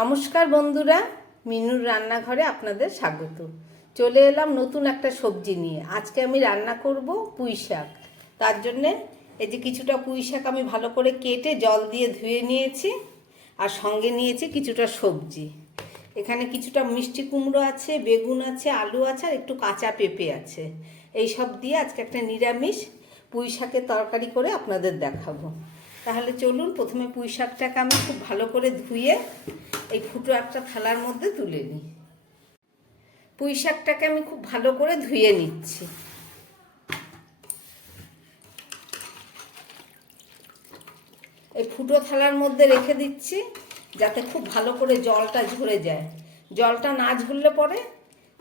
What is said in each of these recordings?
নমস্কার বন্ধুরা, মিনুর রান্নাঘরে আপনাদের স্বাগত। চলে এলাম নতুন একটা সবজি নিয়ে। আজকে আমি রান্না করব পুঁই শাক। তার জন্যে এই যে কিছুটা পুঁই শাক আমি ভালো করে কেটে জল দিয়ে ধুয়ে নিয়েছি, আর সঙ্গে নিয়েছি কিছুটা সবজি। এখানে কিছুটা মিষ্টি কুমড়ো আছে, বেগুন আছে, আলু আছে, আর একটু কাঁচা পেঁপে আছে। এই সব দিয়ে আজকে একটা নিরামিষ পুঁই শাকের তরকারি করে আপনাদের দেখাবো। তাহলে চলুন, প্রথমে পুঁই শাকটাকে আমি খুব ভালো করে ধুয়ে এই ফুটো একটা থালার মধ্যে তুলে নিই। পুঁই শাকটাকে আমি খুব ভালো করে ধুয়ে নিচ্ছি। এই ফুটো থালার মধ্যে রেখে দিচ্ছি যাতে খুব ভালো করে জলটা ঝরে যায়। জলটা না ঝরলে পরে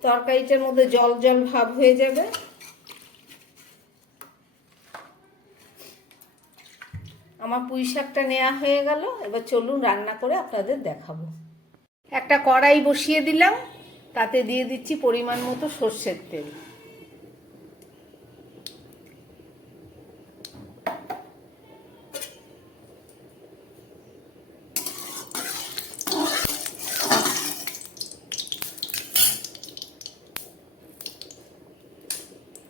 তরকারিটার মধ্যে জল জল ভাব হয়ে যাবে। আমার পুঁই শাকটা নেওয়া হয়ে গেল। এবার চলুন রান্না করে আপনাদের দেখাবো। একটা কড়াই বসিয়ে দিলাম, তাতে দিয়ে দিচ্ছি পরিমাণ মতো সর্ষের তেল।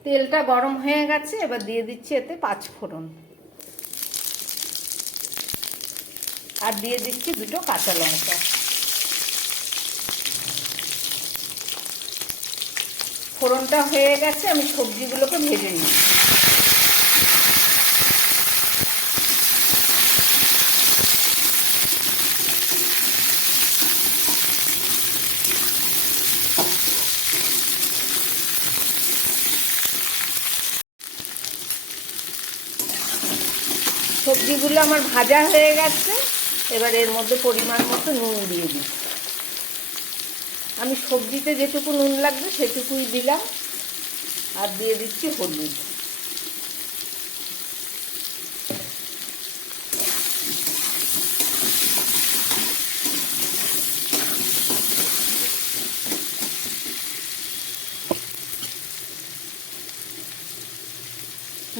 তেলটা গরম হয়ে গেছে, এবার দিয়ে দিচ্ছি এতে 5 ফোড়ন, আর দিয়ে দিচ্ছি 2 কাঁচা লঙ্কা। ফোড়নটা হয়ে গেছে, আমি সবজিগুলোকে ভেজে নিই। সবজিগুলো আমার ভাজা হয়ে গেছে, এবার এর মধ্যে পরিমাণ মতো নুন দিয়ে দিই। আমি সবজিতে যেটুকু নুন লাগবে সেটুকুই দিলাম, আর দিয়ে দিচ্ছি হলুদ।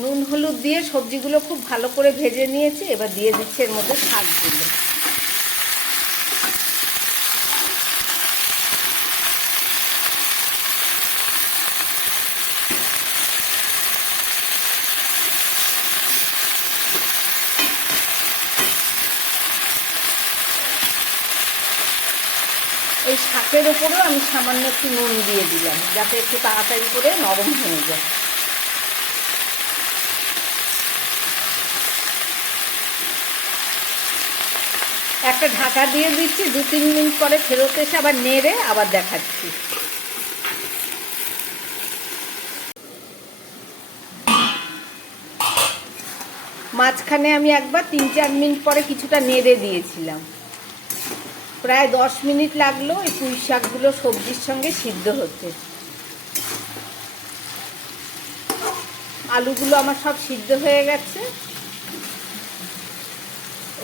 নুন হলুদ দিয়ে সবজিগুলো খুব ভালো করে ভেজে নিয়েছি। এবার দিয়ে দিচ্ছি এর মধ্যে শাকগুলো। এই শাকের ওপরেও আমি সামান্য একটু নুন দিয়ে দিলাম, যাতে একটু তাড়াতাড়ি করে নরম হয়ে যায়। একটা ঢাকা দিয়ে দিচ্ছি, 2-3 মিনিট পরে ফেরত এসে আবার নেড়ে আবার দেখাচ্ছি। মাঝখানে আমি একবার 3-4 মিনিট পরে কিছুটা নেড়ে দিয়েছিলাম। প্রায় 10 মিনিট লাগলো এই পুঁই শাকগুলো সবজির সঙ্গে সিদ্ধ হতে। আলুগুলো আমার সব সিদ্ধ হয়ে গেছে।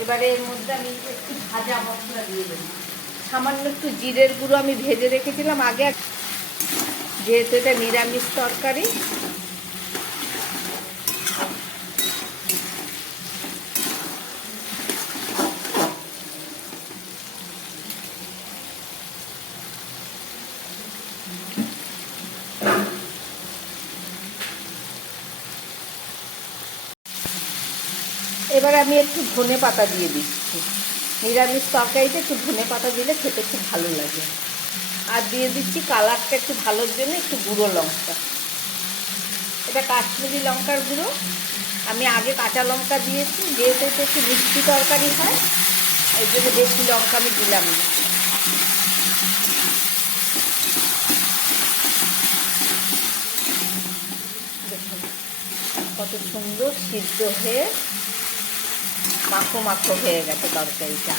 এবারে এর মধ্যে আমি একটু ভাজা মশলা দিয়ে দেব। সামান্য একটু জিরের গুঁড়ো আমি ভেজে রেখেছিলাম আগে, যেহেতু এটা নিরামিষ তরকারি। এবার আমি একটু ধনে পাতা দিয়ে দিচ্ছি। নিরামিষ তরকারিতে একটু ধনে পাতা দিলে খেতে খুব ভালো লাগে। আর দিয়ে দিচ্ছি কালারটা একটু ভালোর জন্য একটু গুঁড়ো লঙ্কা। এটা কাশ্মীরি লঙ্কার গুঁড়ো। আমি আগে কাঁচা লঙ্কা দিয়েছি, যেহেতু এটা একটু মিষ্টি তরকারি হয়, এর জন্য বেশি লঙ্কা আমি দিলাম না। দেখুন কত সুন্দর সিদ্ধ হয়ে মাখো মাখো হয়ে গেছে তরকারিটা।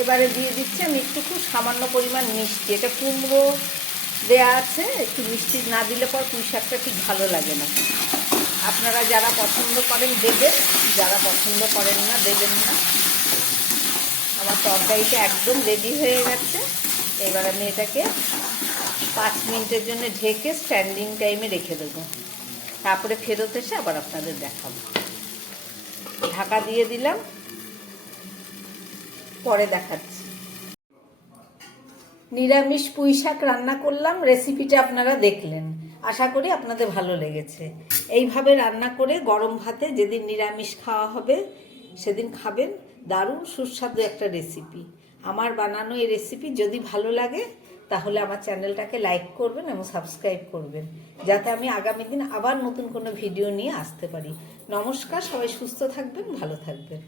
এবারে দিয়ে দিচ্ছি আমি একটু খুব সামান্য পরিমাণ মিষ্টি। এটা কুমড়ো দেয়া আছে, একটু মিষ্টি না দিলে পর পুঁই শাকটা ঠিক ভালো লাগে না। আপনারা যারা পছন্দ করেন দেবেন, যারা পছন্দ করেন না দেবেন না। আমার তরকারিটা একদম রেডি হয়ে গেছে। এবার আমি এটাকে 5 মিনিটের জন্য ঢেকে স্ট্যান্ডিং টাইমে রেখে দেবো। তারপরে ফেরত এসে আবার আপনাদের দেখাবো। ঢাকা দিয়ে দিলাম, পরে দেখাচ্ছি। নিরামিষ পুঁই শাক রান্না করলাম, রেসিপিটা আপনারা দেখলেন, আশা করি আপনাদের ভালো লেগেছে। এইভাবে রান্না করে গরম ভাতে যেদিন নিরামিষ খাওয়া হবে সেদিন খাবেন, দারুণ সুস্বাদু একটা রেসিপি। আমার বানানো এই রেসিপি যদি ভালো লাগে তাহলে আমার চ্যানেলটাকে লাইক করবেন এবং সাবস্ক্রাইব করবেন, যাতে আমি আগামী দিন আবার নতুন কোনো ভিডিও নিয়ে আসতে পারি। নমস্কার, সবাই সুস্থ থাকবেন, ভালো থাকবেন।